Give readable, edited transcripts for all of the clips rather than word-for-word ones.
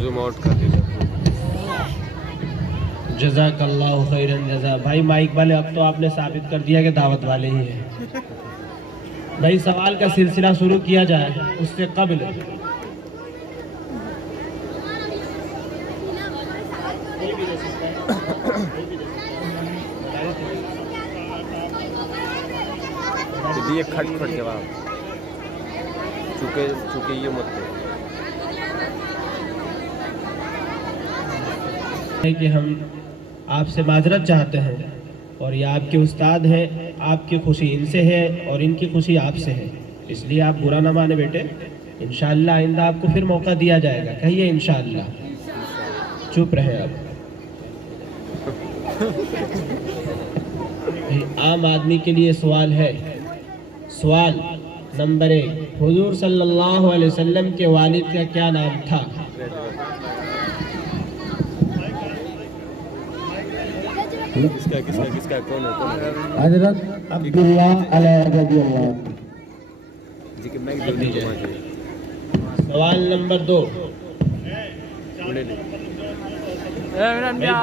Zoom out कर दीजिए। जज़ाकल्लाहु खैरन जज़ा। भाई माइक वाले, अब तो आपने साबित कर दिया कि दावत वाले ही हैं। भाई सवाल का सिलसिला शुरू किया जाए उससे कब्ल दिए खटखट जवाब, चुके चुके ये मत दो। है कि हम आपसे माजरत चाहते हैं और ये आपके उस्ताद हैं, आपकी खुशी इनसे है और इनकी खुशी आपसे है, इसलिए आप बुरा ना माने बेटे। इंशाअल्लाह आइंदा आपको फिर मौका दिया जाएगा। कहिए इंशाअल्लाह। चुप रहे आप। आम आदमी के लिए सवाल है। सवाल नंबर 1, हुजूर सल्लल्लाहु अलैहि वसल्लम के वालिद का क्या नाम था? किसका किसका किसका कौन है? हजरत अब्दुल्ला अलैहि जी के मैं दे दीजिए। सवाल नंबर 2,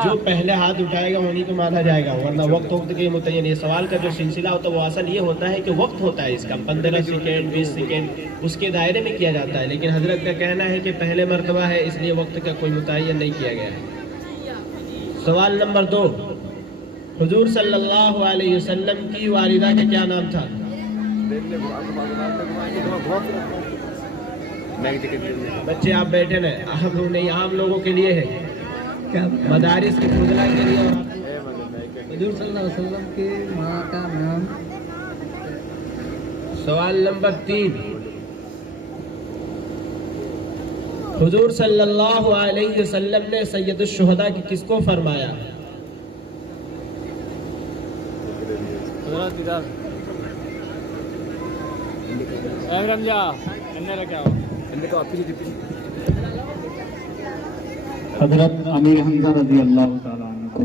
जो पहले हाथ उठाएगा वहीं को माना जाएगा, वरना वक्त के मुतय्यन। ये सवाल का जो सिलसिला होता है वो असल ये होता है कि वक्त होता है इसका 15 सेकेंड 20 सेकेंड उसके दायरे में किया जाता है, लेकिन हजरत का कहना है कि पहले मर्तबा है इसलिए वक्त का कोई मुतय्यन नहीं किया गया है। सवाल नंबर 2, हुजूर सल्लल्लाहु अलैहि वसल्लम की वालिदा का क्या नाम था? बच्चे आप बैठे ना, आप लोग नहीं, आम लोगों के लिए है क्या? मदारिस की फुजला के लिए। हुजूर सल्लल्लाहु अलैहि वसल्लम की माँ का नाम। सवाल नंबर 3, हुजूर सल्लल्लाहु अलैहि वसल्लम ने सैयदुश शुहदा की किसको फरमाया? हजरत अमीर हमजा रज़ी अल्लाह तआला अन्हु।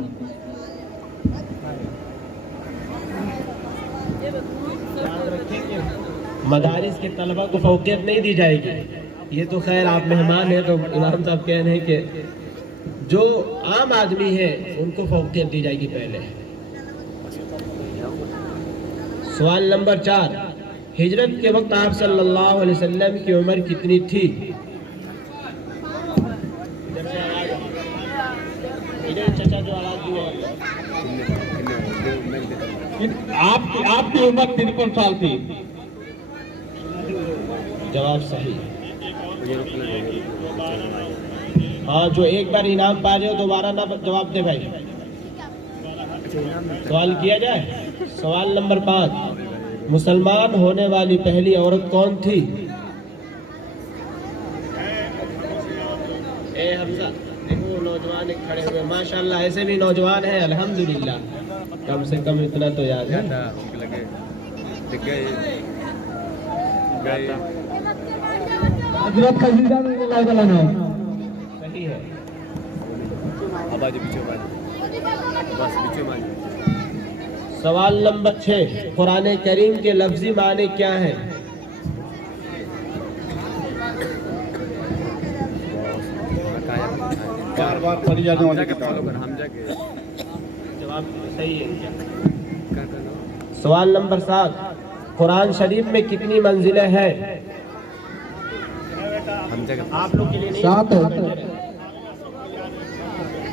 मदारिस के तलबा को फौकियत नहीं दी जाएगी। ये तो खैर आप मेहमान हैं तो इमाम साहब कह रहे हैं कि जो आम आदमी है उनको फौकियत दी जाएगी पहले। सवाल नंबर 4, हिजरत के वक्त आप सल्लल्लाहु अलैहि वसल्लम की उम्र कितनी थी? चाचा जो आवाज आपकी उम्र 53 साल थी। जवाब सही। हाँ, जो एक बार इनाम पा रहे हो दोबारा ना जवाब दे भाई। सवाल किया जाए। सवाल नंबर 5, मुसलमान होने वाली पहली औरत कौन थी? ए हमजा, देखो नौजवान एक खड़े हुए, माशाल्लाह ऐसे भी नौजवान हैं अल्हम्दुलिल्लाह, कम से कम इतना तो याद है। हजरत खदीजा रज़ियल्लाहु तआला अन्हा। सही है। सवाल नंबर 6, कुरान करीम के लफ्जी माने क्या है? जवाब सही है। सवाल नंबर 7, कुरान शरीफ में कितनी मंजिलें हैं? आप लोग के लिए नहीं, 7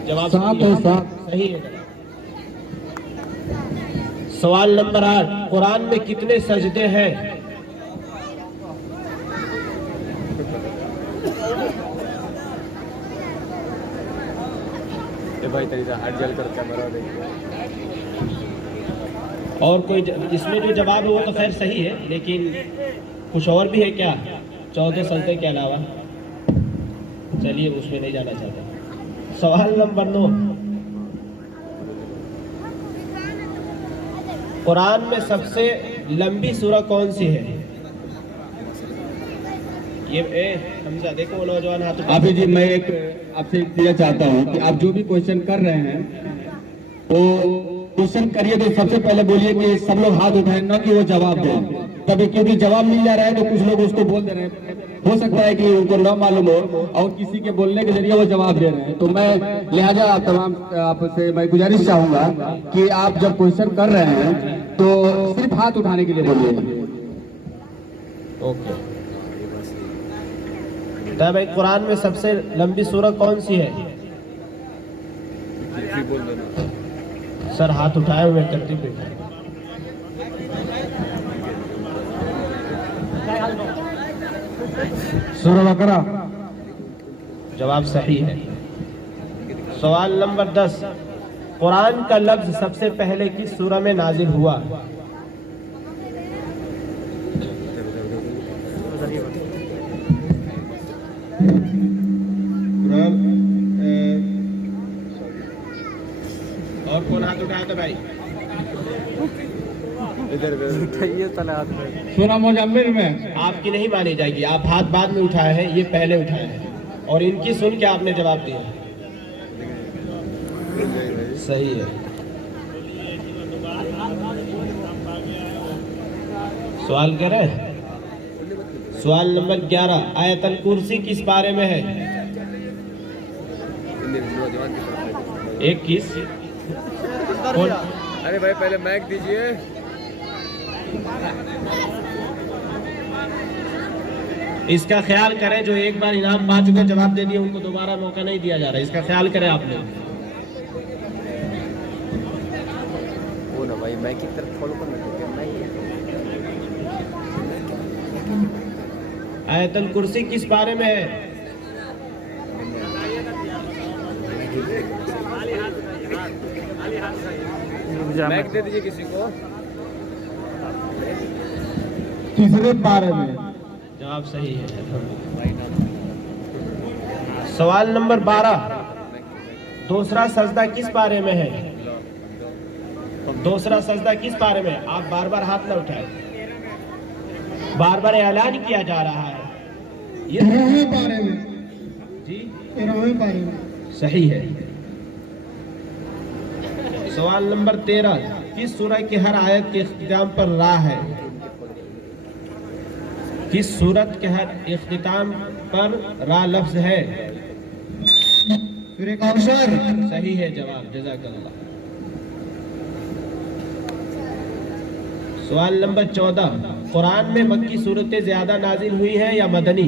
जवाब 7 सही है। सवाल नंबर 8, कुरान में कितने सजदे हैं? भाई तरीका हाथ जल कर कैमरा देखिए। और कोई इसमें जो जवाब है वो तो खैर सही है, लेकिन कुछ और भी है क्या 14 सजदे के अलावा? चलिए उसमें नहीं जाना चाहता। सवाल नंबर 9, कुरान में सबसे लंबी सूरह कौन सी है? ये हमजा देखो वो नौजवान हाथ। अभी जी मैं एक आपसे पूछना चाहता हूँ कि आप जो भी क्वेश्चन कर रहे हैं तो क्वेश्चन करिए तो सबसे पहले बोलिए कि सब लोग हाथ उठाएं, ना कि वो जवाब दें। तभी क्योंकि जवाब मिल जा रहा है तो कुछ लोग उसको बोल दे रहे हैं। हो सकता है कि उनको न मालूम हो और किसी के बोलने के जरिए वो जवाब दे रहे हैं। तो मैं लिहाजा आपसे मैं गुजारिश चाहूंगा कि आप जब क्वेश्चन कर रहे हैं तो सिर्फ हाथ उठाने के लिए बोलिए। ओके। तो भाई कुरान में सबसे लंबी सूरह कौन सी है? बोल देना। सर हाथ उठाए हुए तरतीब पे। सूरह बकरा। जवाब सही है। सवाल नंबर 10, कुरान का लफ्ज सबसे पहले किस सूरह में नाजिल हुआ? और कौन हाथ उठाया था भाई? इधर उठाइए साला हाथ में। सूरह मुजम्मिल में। आपकी नहीं मानी जाएगी, आप हाथ बाद में उठाए हैं, ये पहले उठाए हैं और इनकी सुन के आपने जवाब दिया। सही है। सवाल करें? सवाल नंबर 11, आयतल कुर्सी किस बारे में है? 21। अरे भाई पहले माइक दीजिए। इसका ख्याल करें, जो एक बार इनाम पा चुके जवाब दे दिए उनको दोबारा मौका नहीं दिया जा रहा है, इसका ख्याल करें आप लोग। वो ना भाई माइक की तरफ फॉलो करना आयतल कुर्सी किस बारे में है? माइक दे दीजिए किसी को। तीसरे बारे में। जवाब सही है। सवाल नंबर 12, दूसरा सजदा किस बारे में है? दूसरा सजदा किस बारे में? आप बार बार हाथ न उठाए, बार बार ऐलान किया जा रहा है। ये बारे में जी बारे में। सही है। सवाल नंबर 13, किस सूरह की हर आयत के इख्तिताम पर रा है? किस सूरत के हर इख्तिताम पर रा लफ्ज है? सूरह कौसर। सही है जवाब, जज़ाकल्लाह। सवाल नंबर 14, कुरान में मक्की सूरतें ज्यादा नाजिल हुई है या मदनी?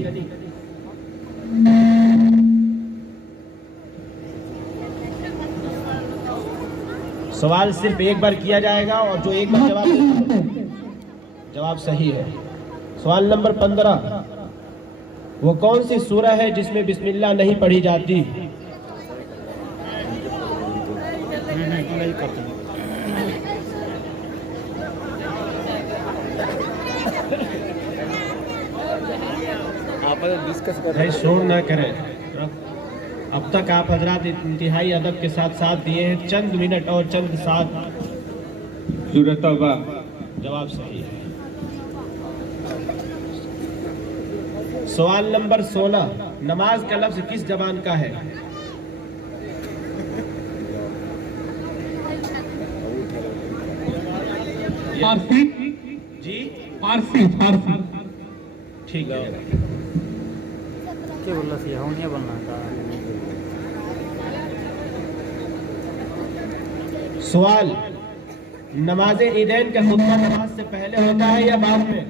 सवाल सिर्फ एक बार किया जाएगा और जो एक बार जवाब देगा जवाब सही है। सवाल नंबर 15, वो कौन सी सूरह है जिसमें बिस्मिल्लाह नहीं पढ़ी जाती? आप डिस्कस कर भाई शोर ना करें। अब तक आप हजरात इंतहाई अदब के साथ साथ दिए हैं, चंद मिनट और चंद साथ। सूरह तौबा। जवाब सही है। सवाल नंबर 16, नमाज का लफ्ज किस जबान का है? फारसी। जी फारसी। फारसी। ठीक है। क्या बोलना चाहिए? होनिया बोलना था। सवाल, नमाज ईदैन का खुतबा नमाज से पहले होता है या बाद में?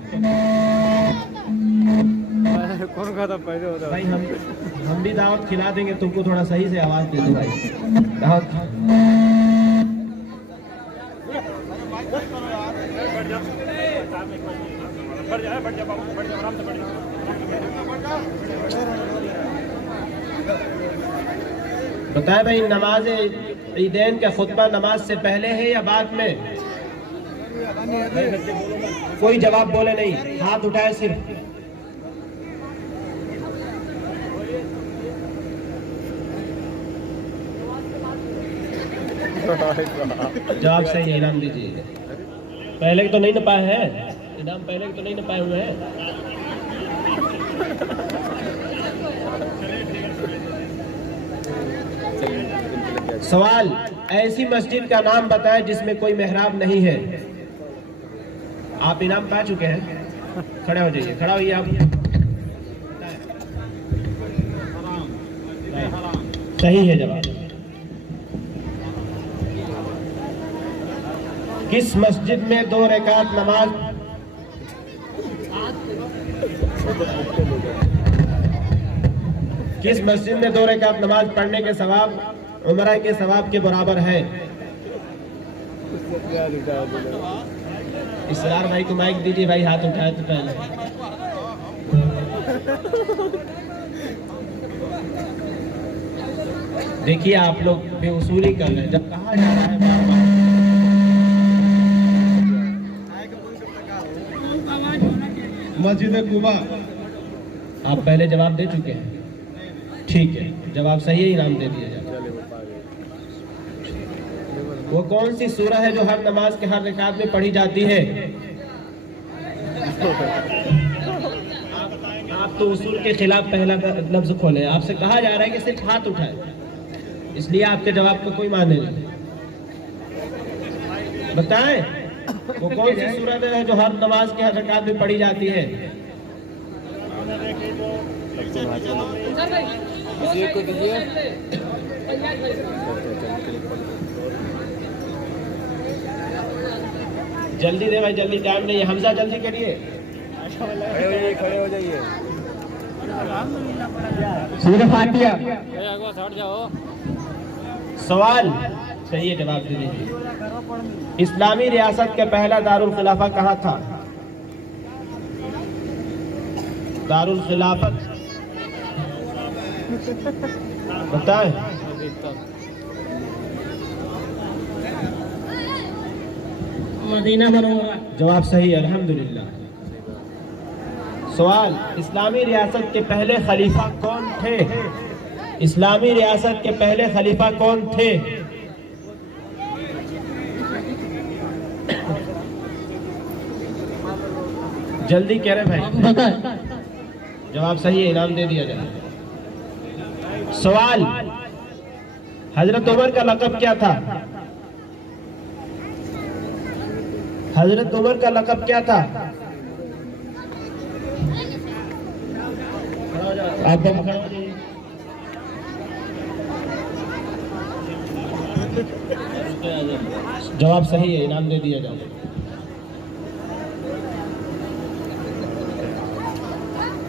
कौन खाता पहले होता है? भाई हम भी दावत खिला देंगे तुमको, थोड़ा सही से आवाज दे दो भाई। दावत बताए भाई, नमाज ईदैन का खुतबा नमाज से पहले है या बाद में? कोई जवाब बोले नहीं, हाथ उठाए सिर्फ। जवाब सही है, इनाम दीजिए। पहले तो नहीं न पाए हैं इनाम, पहले तो नहीं न पाए हुए हैं। सवाल, ऐसी मस्जिद का नाम बताएं जिसमें कोई मेहराब नहीं है। आप इनाम पा चुके हैं, खड़े हो जाइए, खड़ा होइए आप। सही है जवाब। किस मस्जिद में 2 रकात नमाज पढ़ने के सवाब उमरा के सवाब के बराबर है? इसरार भाई को माइक दीजिए भाई, हाथ उठाए तो पहले। देखिए आप लोग बेउसूली कर रहे हैं, जब कहा जा रहा है बार बार। मस्जिद कुबा आप पहले जवाब दे चुके हैं, ठीक है, जवाब सही है, इनाम दे दिया जाए। वो कौन सी सूरह है जो हर नमाज के हर रकात में पढ़ी जाती है? आप तो उसूल के खिलाफ पहला लफ्ज खोले। आपसे कहा जा रहा है कि सिर्फ हाथ उठाए, इसलिए आपके जवाब को कोई माने नहीं। बताएं वो कौन सी सूरत है जो हर नमाज के हर रकात में पढ़ी जाती है? जल्दी दे भाई, जल्दी, टाइम नहीं है। हमजा जल्दी करिए, खड़े हो जाइए। सवाल सही है, जवाब दे दीजिए। इस्लामी रियासत का पहला दारुल खिलाफा कहाँ था? दारुल खिलाफत बताएं। मदीना मनोरा। जवाब सही है, अल्हम्दुलिल्लाह। सवाल, इस्लामी रियासत के पहले खलीफा कौन थे? इस्लामी रियासत के पहले खलीफा कौन थे? जल्दी कह रहे भाई, जवाब सही है, इनाम दे दिया जाए। सवाल, हजरत उमर का लक़ब क्या था? हजरत उमर का लक़ब क्या था? आप जवाब सही है, इनाम दे दिया जाए।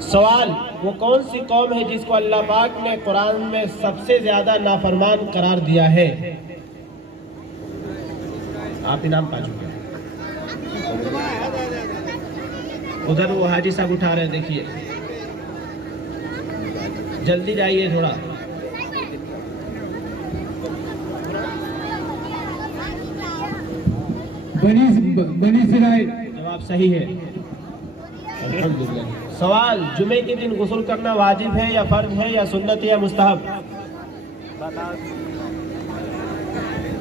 सवाल, वो कौन सी कौम है जिसको अल्लाह पाक ने कुरान में सबसे ज्यादा नाफरमान करार दिया है? आप इनाम पा चुके हैं। उधर वो हाजी साहब उठा रहे हैं, देखिए, जल्दी जाइए थोड़ा। बनी सिराय। जवाब सही है, अल्हम्दुलिल्लाह। सवाल, जुमे के दिन गुस्ल करना वाजिब है या फर्ज है या सुन्नत या मुस्तहब?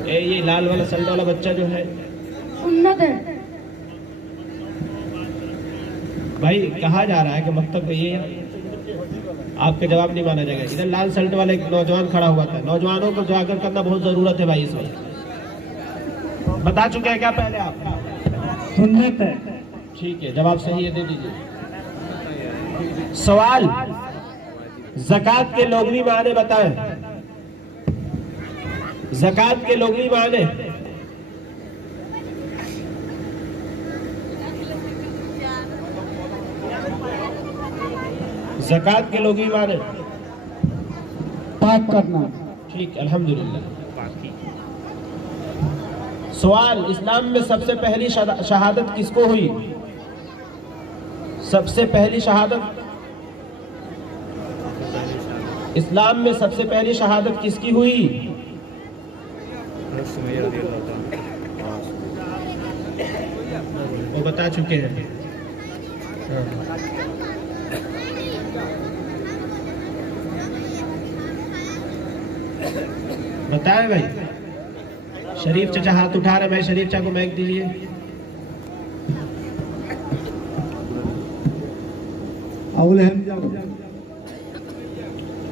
ये लाल वाला शर्ट वाला बच्चा जो है, सुन्नत है भाई। कहा जा रहा है कि मकतब में ये, आपके जवाब नहीं माना जाएगा। इधर लाल शर्ट वाला एक नौजवान खड़ा हुआ था। नौजवानों को जागर करना बहुत जरूरत है भाई। इस वक्त बता चुके हैं क्या पहले आप? सुन्नत है। ठीक है, जवाब सही है, दे दीजिए। सवाल, ज़कात के लुग़वी माने बताएं। ज़कात के लुग़वी माने? ज़कात के लुग़वी माने? पाक करना। ठीक, अल्हम्दुलिल्लाह। सवाल, इस्लाम में सबसे पहली शहादत किसको हुई? सबसे पहली शहादत, इस्लाम में सबसे पहली शहादत किसकी हुई? वो बता चुके हैं। बताएं भाई। शरीफ चाचा हाथ उठा रहे भाई, शरीफ चाचा को माइक दीजिए।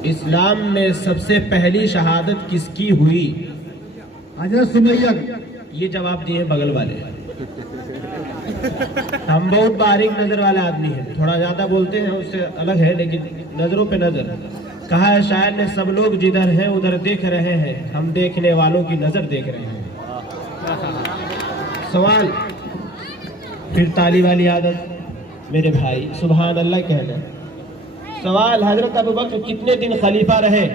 इस्लाम में सबसे पहली शहादत किसकी हुई? हजरत सुमैया। ये जवाब दिए बगल वाले। हम बहुत बारीक नजर वाले आदमी हैं, थोड़ा ज्यादा बोलते हैं, उससे अलग है, लेकिन नजरों पे नजर। कहा है शायर ने, सब लोग जिधर हैं उधर देख रहे हैं, हम देखने वालों की नजर देख रहे हैं। सवाल, फिर ताली वाली आदत मेरे भाई, सुभान अल्लाह कहना। सवाल, हजरत अबू बकर कितने दिन खलीफा रहे?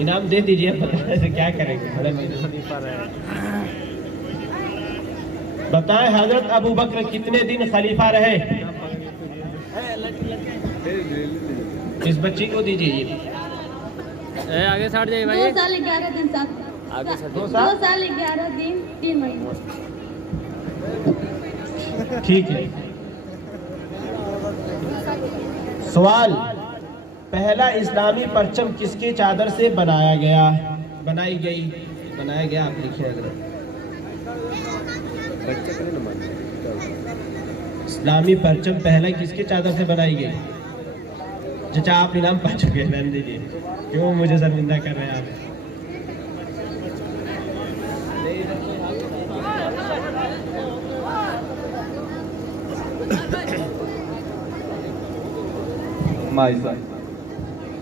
इनाम दे दीजिए, बताने से क्या करेंगे। बताएं, हजरत अबू बकर कितने दिन खलीफा रहे? इस बच्ची को दीजिए। आगे साठ जाइए भाई। 2 साल 11 दिन आगे साठ 2 साल 11 दिन 3 महीने। ठीक है। सवाल, पहला इस्लामी परचम किसकी चादर से बनाया गया? बनाया गया, आप लिखिए। इस्लामी परचम पहला किसकी चादर से बनाई गई? चाचा आप इनाम पा चुके हैं, रहने दीजिए, क्यों मुझे शर्मिंदा कर रहे हैं आप?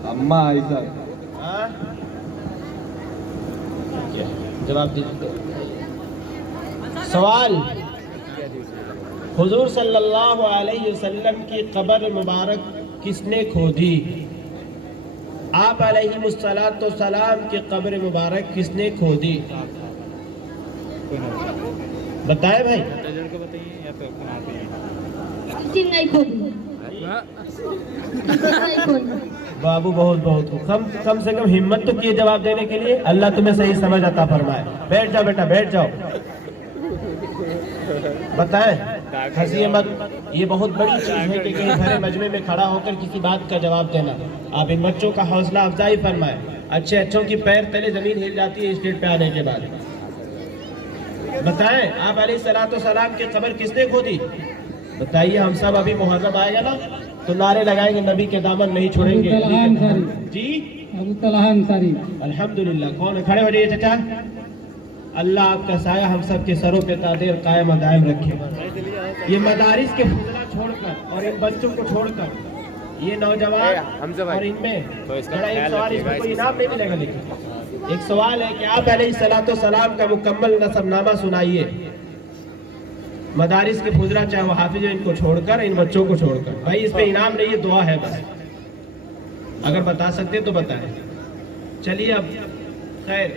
अम्मा ऐसा हाँ? जवाब दीजिए। सवाल, हुजूर सल्लल्लाहु अलैहि वसल्लम की कब्र मुबारक किसने खोदी? आप अलैहिमुस्सलातु वस्सलाम की कब्र मुबारक किसने खोदी? बताए भाई। किसी नहीं खोदी। बाबू बहुत कम से कम हिम्मत तो किए जवाब देने के लिए। अल्लाह तुम्हें सही समझ अता फरमाए। बैठ जाओ बेटा, बैठ जाओ। बताएं, हंसिए मत। ये बहुत बड़ी चीज है कि कहीं भरे मजमे में खड़ा होकर किसी बात का जवाब देना। आप इन बच्चों का हौसला अफजाई फरमाए। अच्छों की पैर तले जमीन हिल जाती है स्टेज पे आने के बाद। बताएं, आप अलैहिस्सलाम की कब्र किसने खोदी? बताइए। हम सब अभी मुहर्रम आएगा ना तो नारे लगाएंगे, नबी के दामन नहीं छोड़ेंगे। जी अबू तलहा अंसारी। अल्हम्दुलिल्लाह। कौन है? खड़े हो जाइए चाचा। अल्लाह आपका साया हम सब के सरों पे तादेर कायम दायम रखे। ये मदारिस के फुजला छोड़कर और इन बच्चों को छोड़कर ये नौजवान और इनमें बड़ा एक सवाल, इसमें कोई इनाम नहीं मिलेगा, लेकिन एक सवाल है कि आप अलैहिस्सलाम का मुकम्मल नसबनामा सुनाइए। मदारिस के फुजरा चाहे वो हाफिज है, इनको छोड़कर, इन बच्चों को छोड़कर। भाई इस पे इनाम नहीं है, दुआ है बस। अगर बता सकते तो बताएं। चलिए अब खैर,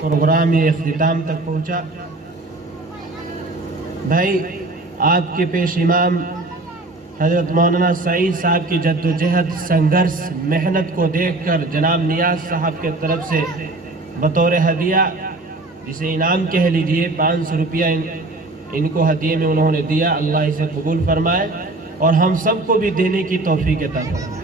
प्रोग्राम ये इख्तिताम तक पहुंचा। भाई आपके पेश इमाम हजरत मौलाना सईद साहब की जद्दोजहद, संघर्ष, मेहनत को देखकर जनाब नियाज साहब के तरफ से बतौर हदिया, जिसे इनाम कह लीजिए, 500 रुपया इनको हदिये में उन्होंने दिया। अल्लाह इसे कबूल फरमाए और हम सबको भी देने की तौफीक अता फरमाए।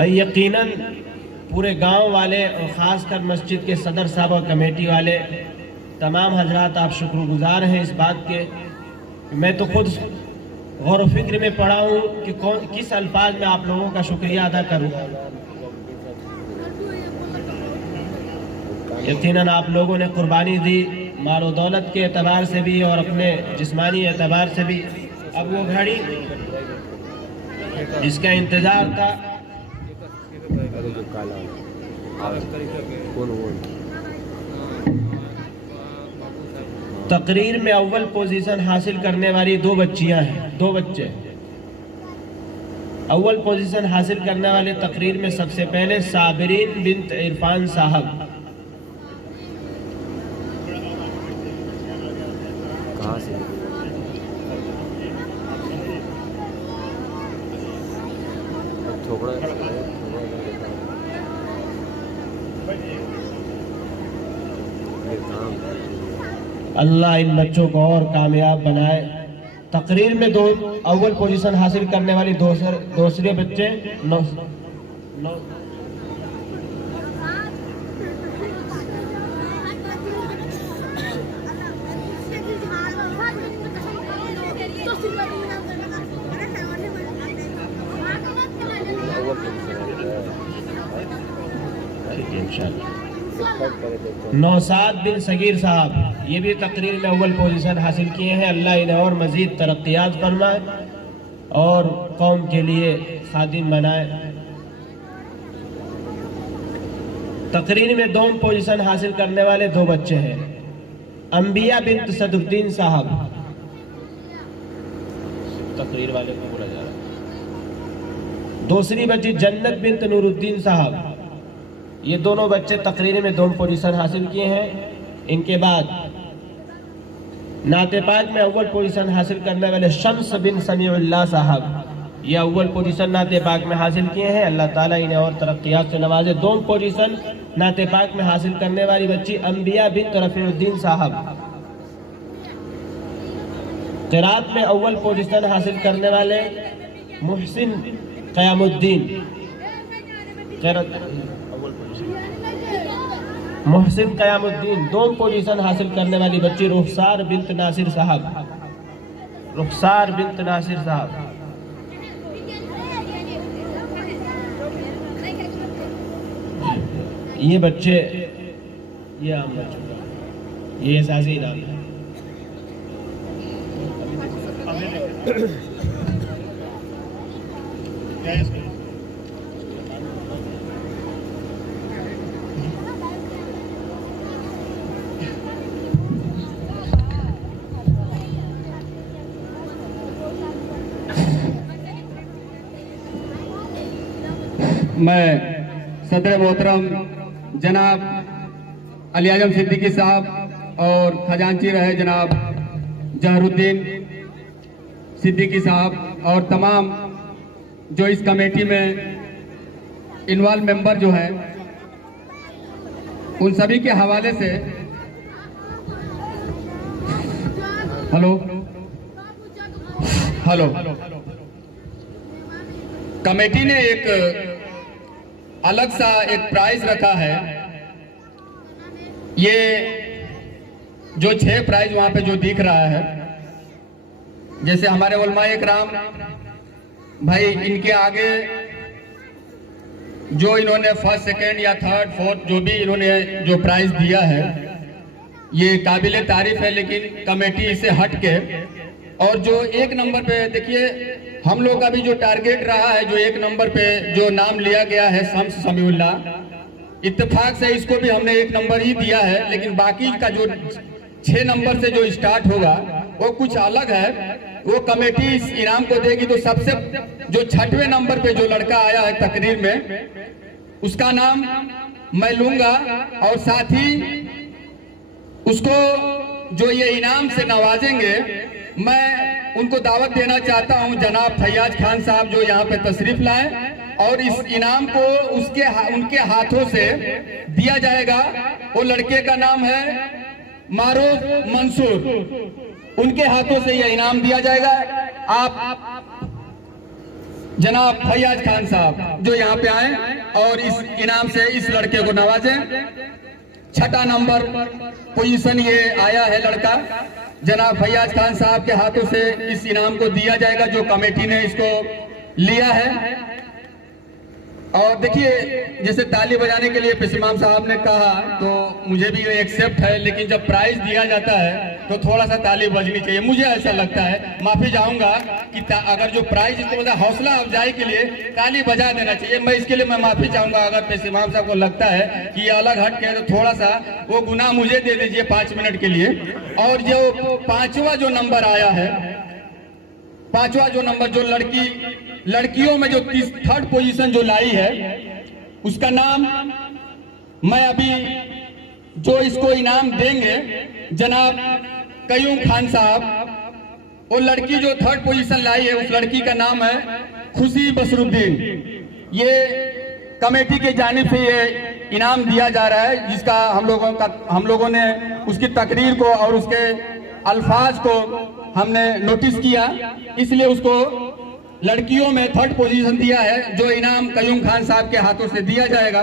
यकीनन पूरे गांव वाले और ख़ासकर मस्जिद के सदर साहब और कमेटी वाले तमाम हजरात, आप शुक्रगुजार हैं इस बात के। मैं तो खुद गौर फिक्र में पड़ा हूँ कि किस अल्फाज में आप लोगों का शुक्रिया अदा करूँ। यकीनन आप लोगों ने कुर्बानी दी, माल और दौलत के एतबार से भी और अपने जिस्मानी एतबार से भी। अब वो घड़ी जिसका इंतजार था, तकरीर में अव्वल पोजीशन हासिल करने वाली 2 बच्चियां हैं, 2 बच्चे। अव्वल पोजीशन हासिल करने वाले तकरीर में सबसे पहले साबिरीन बिन्त इरफान साहब। कहाँ से? अल्लाह इन बच्चों को और कामयाब बनाए। तकरीर में 2 अव्वल पोजीशन हासिल करने वाली दूसरे बच्चे 9 अव्वल लीजिए इंशाल्लाह। थर्ड करे देते नौसाद बिन सगीर साहब, ये भी तकरीर में अव्वल पोजीशन हासिल किए हैं। अल्लाह इन्हें और मज़ीद तरक्यात फरमाए और कौम के लिए खादिम बनाए। तकरीर में दोम पोजीशन हासिल करने वाले दो बच्चे हैं। अंबिया बिन सदरुद्दीन साहब, तकरीर वाले को बोला जा रहा है। दूसरी बच्ची जन्नत बिन नूरुद्दीन साहब, ये दोनों बच्चे तकरीर में दोम पोजीशन हासिल किए हैं। इनके बाद नाते पाक में अव्वल पोजीशन हासिल करने वाले शम्स बिन समीउल्लाह साहब, ये अव्वल पोजीशन नाते पाक में हासिल किए हैं। अल्लाह ताला इन्हें और तरक्यात से नवाजे। दोम पोजीशन नाते पाक में हासिल करने वाली बच्ची अंबिया बिन रफीउद्दीन साहब, क़िरात में अव्वल पोजीशन हासिल करने वाले मुहसिन क़यामुद्दीन, मोहसिन क़यामुद्दीन। दोम पोजीशन हासिल करने वाली बच्ची रुखसार बिन्त नासिर साहब, रुखसार बिन्त नासिर साहब। ये बच्चे, ये आम बच्चों का, ये एजाज़ी इनाम है। मैं सदर मोहतरम जनाब अली आजम सिद्दीकी साहब और खजांची रहे जनाब जहरुद्दीन सिद्दीकी साहब और तमाम जो इस कमेटी में इन्वॉल्व मेंबर जो हैं, उन सभी के हवाले से हेलो कमेटी ने एक अलग सा एक प्राइज रखा है। ये जो 6 प्राइज वहां पे जो दिख रहा है, जैसे हमारे उलमाए इकराम भाई, इनके आगे जो इन्होंने फर्स्ट सेकंड या थर्ड फोर्थ जो भी इन्होंने जो प्राइज दिया है, ये काबिले तारीफ है। लेकिन कमेटी इसे हट के और जो 1 नंबर पे देखिए, हम लोग का भी जो टारगेट रहा है, जो 1 नंबर पे जो नाम लिया गया है शम्स समीउल्लाह, इत्तेफाक से इसको भी हमने 1 नंबर ही दिया है। लेकिन बाकी का जो 6 नंबर से जो स्टार्ट होगा वो कुछ अलग है। वो कमेटी इस इनाम को देगी। तो सबसे जो 6वें नंबर पे जो लड़का आया है तकरीर में, उसका नाम मैं लूंगा और साथ ही उसको जो ये इनाम से नवाजेंगे, मैं उनको दावत देना चाहता हूं जनाब फैयाज खान साहब, जो यहाँ पे तशरीफ लाए और इस इनाम को उनके हाथों से दिया जाएगा। वो लड़के का नाम है मारूफ मंसूर, उनके हाथों से यह इनाम दिया जाएगा। आप जनाब फैयाज खान साहब जो यहाँ पे आए और इस इनाम से इस लड़के को नवाजें। 6ठा नंबर पोजीशन ये आया है लड़का, जनाब फैयाज खान साहब के हाथों से इस इनाम को दिया जाएगा, जो कमेटी ने इसको लिया है। और देखिए, जैसे ताली बजाने के लिए पिसमाम साहब ने कहा, तो मुझे भी ये एक्सेप्ट है। लेकिन जब प्राइज दिया जाता है तो थोड़ा सा ताली बजनी चाहिए, मुझे ऐसा लगता है। माफी चाहूंगा कि अगर जो प्राइज इसको मतलब हौसला अफजाई के लिए ताली बजा देना चाहिए। मैं इसके लिए मैं माफी चाहूंगा। अगर पिसमाम साहब को लगता है कि ये अलग हट के, तो थोड़ा सा वो गुनाह मुझे दे दीजिए 5 मिनट के लिए। और जो 5वां जो नंबर आया है, 5वां जो नंबर जो लड़कियों में जो 3rd पोजीशन जो लाई है, उसका नाम मैं अभी जो इसको इनाम देंगे जनाब कयूम खान साहब, वो लड़की जो 3rd पोजीशन लाई है, उस लड़की का नाम है खुशी बसरुद्दीन। ये कमेटी के जानिब से ये इनाम दिया जा रहा है, जिसका हम लोगों ने उसकी तकरीर को और उसके अल्फाज को हमने नोटिस किया, इसलिए उसको लड़कियों में 3rd पोजीशन दिया है, जो इनाम कयूम खान साहब के हाथों से दिया जाएगा।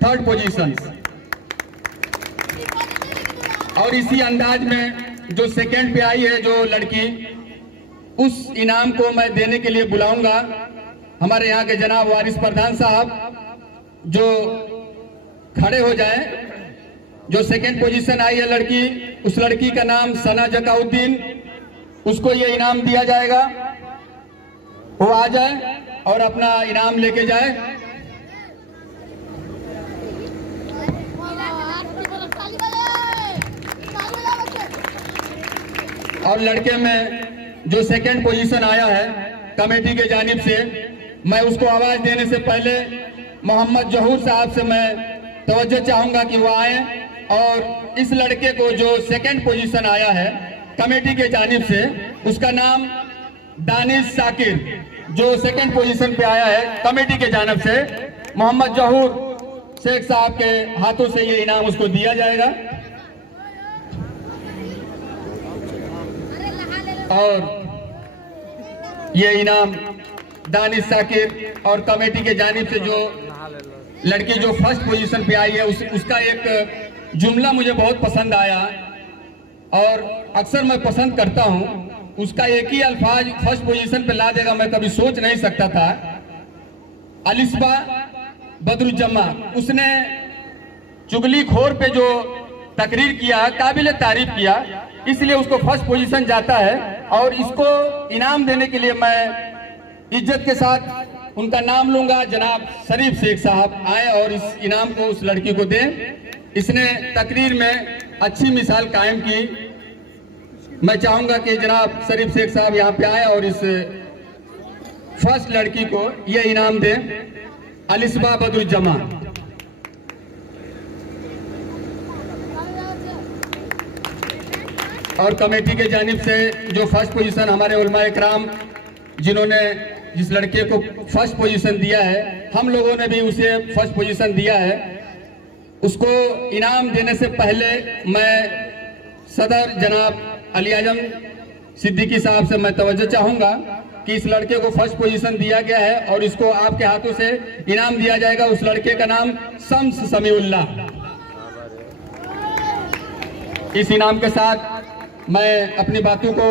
3rd position. और इसी अंदाज में जो 2nd पे आई है जो लड़की, उस इनाम को मैं देने के लिए बुलाऊंगा हमारे यहाँ के जनाब वारिस प्रधान साहब, जो खड़े हो जाएं। जो सेकंड पोजीशन आई है लड़की, उस लड़की का नाम सना जकाउद्दीन, उसको ये इनाम दिया जाएगा। वो आ जाए और अपना इनाम लेके जाए। और लड़के में जो सेकंड पोजीशन आया है कमेटी के जानिब से, मैं उसको आवाज देने से पहले मोहम्मद जहूर साहब से मैं तवज्जो चाहूंगा कि वो आए और इस लड़के को जो सेकंड पोजीशन आया है कमेटी के जानिब से, उसका नाम दानिश साकिर, जो सेकंड पोजीशन पे आया है कमेटी के जानिब से, मोहम्मद जहूर शेख साहब के हाथों से ये इनाम उसको दिया जाएगा। और ये इनाम दानिश साकिर और कमेटी के जानिब से जो लड़की जो फर्स्ट पोजीशन पे आई है उसका एक जुमला मुझे बहुत पसंद आया और अक्सर मैं पसंद करता हूं। उसका एक ही अल्फाज फर्स्ट पोजीशन पे ला देगा, मैं कभी सोच नहीं सकता था। अलिस्बा बदरुज्जमा, उसने चुगलीखोर पे जो तकरीर किया, काबिल तारीफ किया, इसलिए उसको फर्स्ट पोजीशन जाता है। और इसको इनाम देने के लिए मैं इज्जत के साथ उनका नाम लूंगा। जनाब शरीफ शेख साहब आए और इस इनाम को उस लड़की को दें। इसने तकरीर में अच्छी मिसाल कायम की। मैं चाहूंगा कि जनाब शरीफ शेख साहब यहाँ पे आए और इस फर्स्ट लड़की को ये इनाम दें, अलिस्बा बदरुज्जमा। और कमेटी के जानिब से जो फर्स्ट पोजीशन हमारे उलमाए इकराम जिन्होंने जिस लड़के को फर्स्ट पोजीशन दिया है, हम लोगों ने भी उसे फर्स्ट पोजीशन दिया है। उसको इनाम देने से पहले मैं सदर जनाब अली आजम सिद्दीकी साहब से मैं तवज्जो चाहूंगा कि इस लड़के को फर्स्ट पोजीशन दिया गया है और इसको आपके हाथों से इनाम दिया जाएगा। उस लड़के का नाम शम्स समीउल्लाह। इस इनाम के साथ मैं अपनी बातों को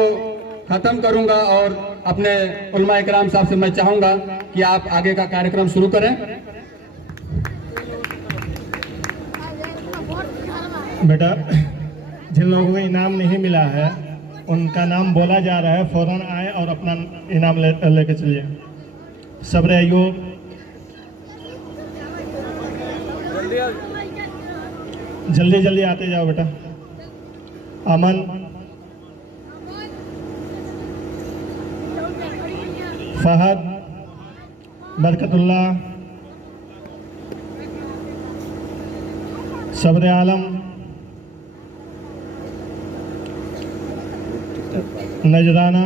खत्म करूंगा और अपने उलमा इकराम साहब से मैं चाहूंगा कि आप आगे का कार्यक्रम शुरू करें। बेटा, जिन लोगों को इनाम नहीं मिला है उनका नाम बोला जा रहा है, फौरन आए और अपना इनाम लेके चलिए। सब्र अय्यूब, जल्दी जल्दी आते जाओ बेटा। अमन, फहद, बरकतुल्लाह, सब्र आलम, नजराना,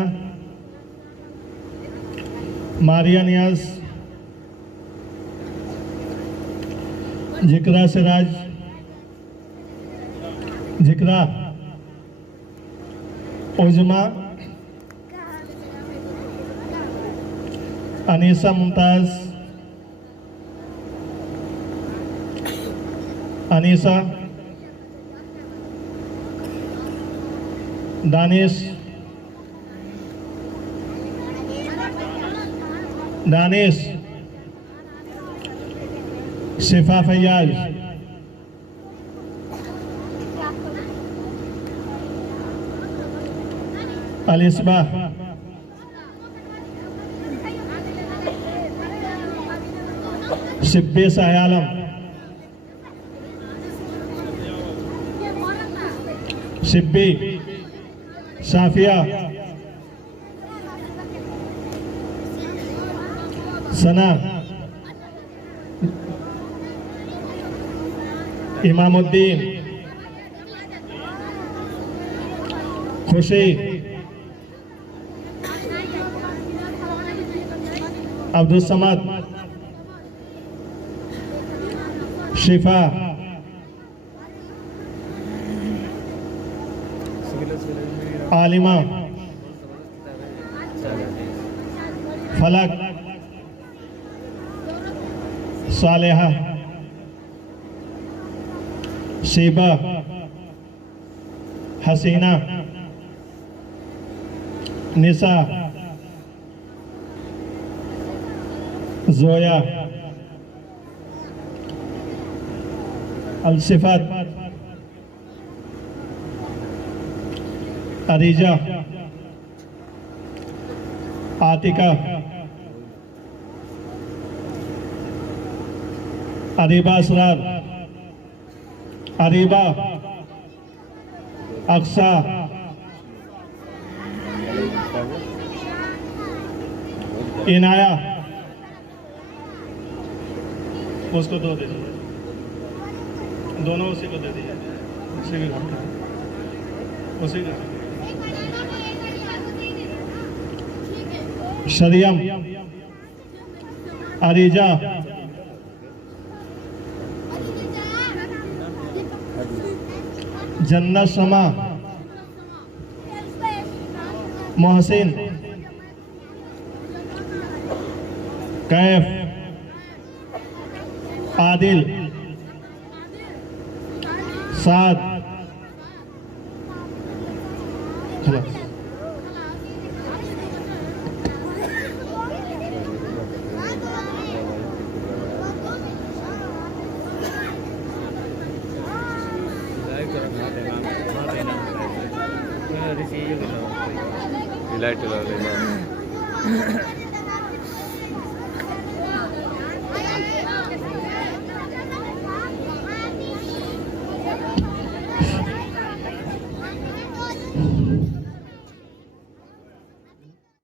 मारिया नियाज, जिक्रा सिराज, जिक्रा, उजमा, अनीसा मुमताज, अनीसा, दानिश, दानिश, शिफा फैयाज, अलिस्बा, शिब्बी सायालम, शिब्बी, साफिया, सना, इमामुद्दीन, खुशी, अब्दुल समद, शिफा, आलिमा, फलक, सालेहा, शीबा, हसीना, निसा, जोया, अलसिफत, अरीजा, आतिका, अरीबा असरार, अरीबा, अक्सा, इनाया, उसको दो दे दो, दोनों उसी को दे दिए, उसी के घर का, उसी का। शरियम, अरीजा, जन्नत शमा, मोहसिन, कैफ, आदिल, साद, खलास। लाइट लगा